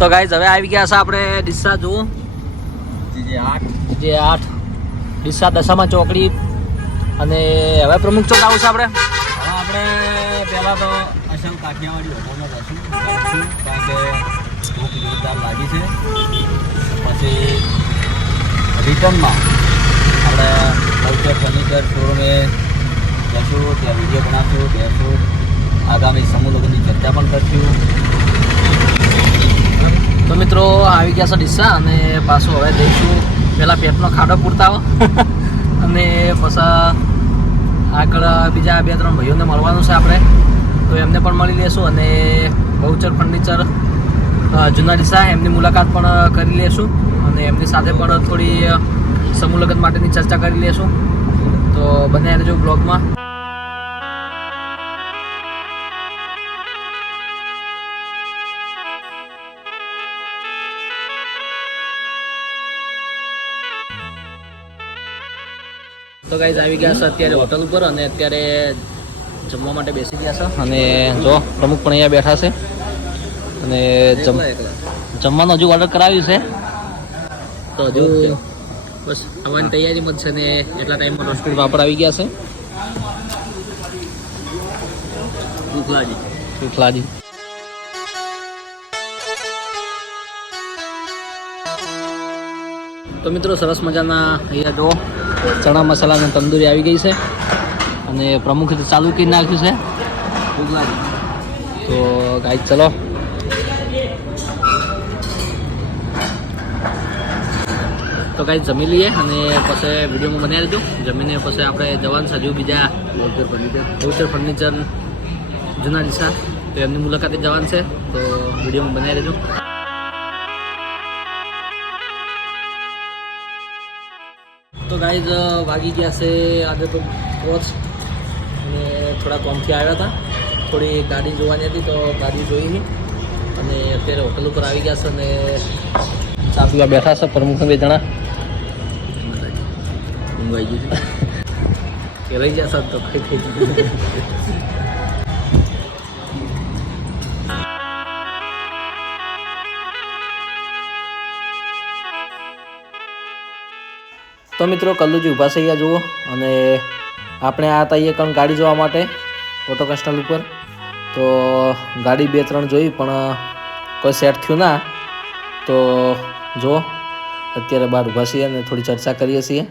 તો ગાઈઝ હવે આવી ગયા છે આપણે ડીસા જુઓ જે 8 ડીસા દશામાં ચોકડી અને હવે પ્રમુખ ચોક આવું છે આપણે પહેલાં તો અસલ કાઠિયાવાડી હોટલમાં જશું કારણ કે ભૂખ જોરદાર લાગી છે. પછી રિટર્નમાં આપણે કલ્ચર ફર્નિચર શોરૂમે જશું, ત્યાં વિડીયો બનાવશું, બેસું, આગામી સમૂહ લોકોની ચર્ચા પણ કરશું. તો મિત્રો આવી ગયા છે ડીસા અને પાછું હવે જઈશું પહેલાં પેટનો ખાડો પૂરતા અને પછી આગળ બીજા 2-3 ભાઈઓને મળવાનું છે આપણે, તો એમને પણ મળી લેશું અને બહુચર ફર્નિચર જૂના ડીસા એમની મુલાકાત પણ કરી લેશું અને એમની સાથે પણ થોડી સમૂહ લગ્ન માટેની ચર્ચા કરી લેશું. તો બને રહેજો બ્લોગમાં. તો ગાઈઝ આવી ગયા છે અત્યારે હોટલ ઉપર અને અત્યારે જમવા માટે બેસી ગયા છે અને જો પ્રમુખ પણ અહીંયા બેઠા છે અને જમવાનું હજુ ઓર્ડર કરાવ્યું છે તો હજુ બસ આવવાની તૈયારીમાં જ છે ને એટલા ટાઈમમાં રોસ્ટેડ પાપડ આવી ગયા છે. સુખલાજી તો મિત્રો સરસ મજાના અહીંયા જો ચણા મસાલા અને તંદૂરી આવી ગઈ છે અને પ્રમુખે ચાલુ કરી નાખ્યું છે. તો ગાઈસ ચલો તો ગાઈસ જમી લઈએ અને પછી વિડીયોમાં બનાવી દેજો. જમીને પછી આપણે જવાનું છે હજુ બીજા બહુચર ફર્નિચર જૂના ડીસા, તો એમની મુલાકાતે જવાનું છે, તો વિડીયોમાં બનાવી દેજો. તો ગાઈઝ વાગી ગયા છે આજે તો કોચ અને થોડા કોમથી આવ્યા હતા, થોડી ગાડી જોવાની હતી તો ગાડી જોઈ અને અત્યારે હોટલ ઉપર આવી ગયા છે અને ચા પીવા બેઠા છે. પ્રમુખ 2 જણા ઊંઘાઈ ગયું છે રહી જશે તો કઈ થઈ ગયું. તો મિત્રો કલ્લુજી ઊભા છે અહીંયા જુઓ અને આપણે આ હતા અહીંયા કંઈ ગાડી જોવા માટે ઓટો કસ્ટલ ઉપર. તો ગાડી 2-3 જોઈ પણ કોઈ સેટ થયું ના, તો જો અત્યારે બહાર ઊભા છીએ અને થોડી ચર્ચા કરીએ છીએ.